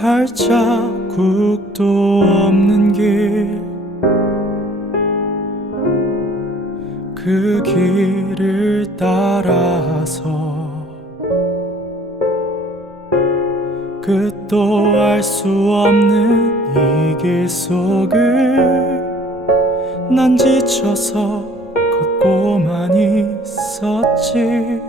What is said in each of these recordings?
발자국도 없는 길. 그 길을 따라서 끝도 알 수 없는 이 길 속을 난 지쳐서 걷고만 있었지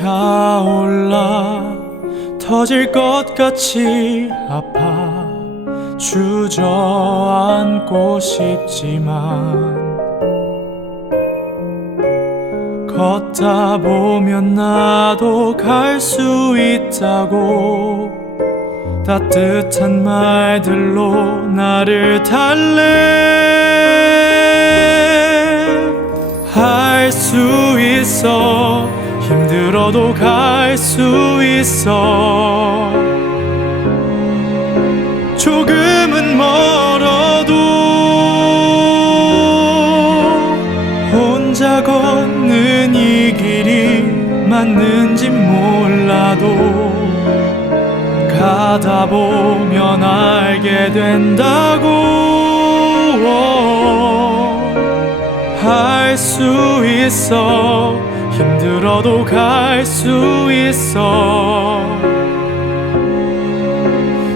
차올라 터질 것 같이 아파. 주저앉고 싶지만 걷다 보면 나도 갈 수 있다고 따뜻한 말들로 나를 달래. 할 수 있어 힘들어도 갈 수 있어. 조금은 멀어도 혼자 걷는 이 길이 맞는지 몰라도 가다 보면 알게 된다고 할 수 있어. 힘들어도 갈 수 있어.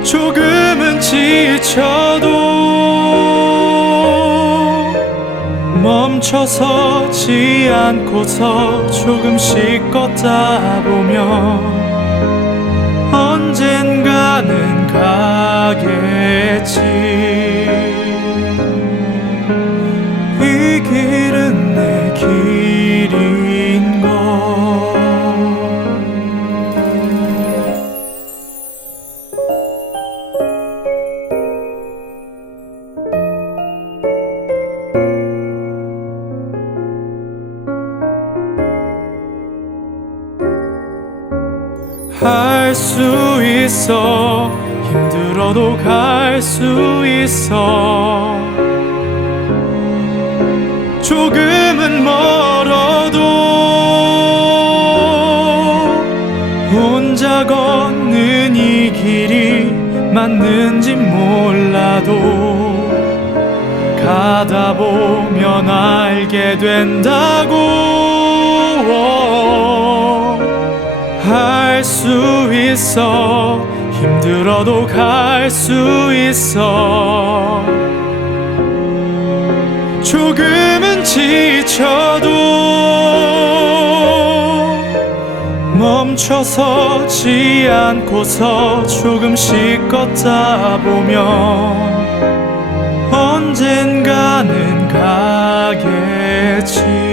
조금은 지쳐도 멈춰서지 않고서 조금씩 걷다 보면 언젠가는 가겠 할 수 있어. 힘들어도 갈 수 있어. 조금은 멀어도 혼자 걷는 이 길이 맞는지 몰라도 가다 보면 알게 된다고 할수 있어. 힘들어도 갈 수 있어. 조금은 지쳐도 멈춰서지 않고서 조금씩 걷다 보면 언젠가는 가겠지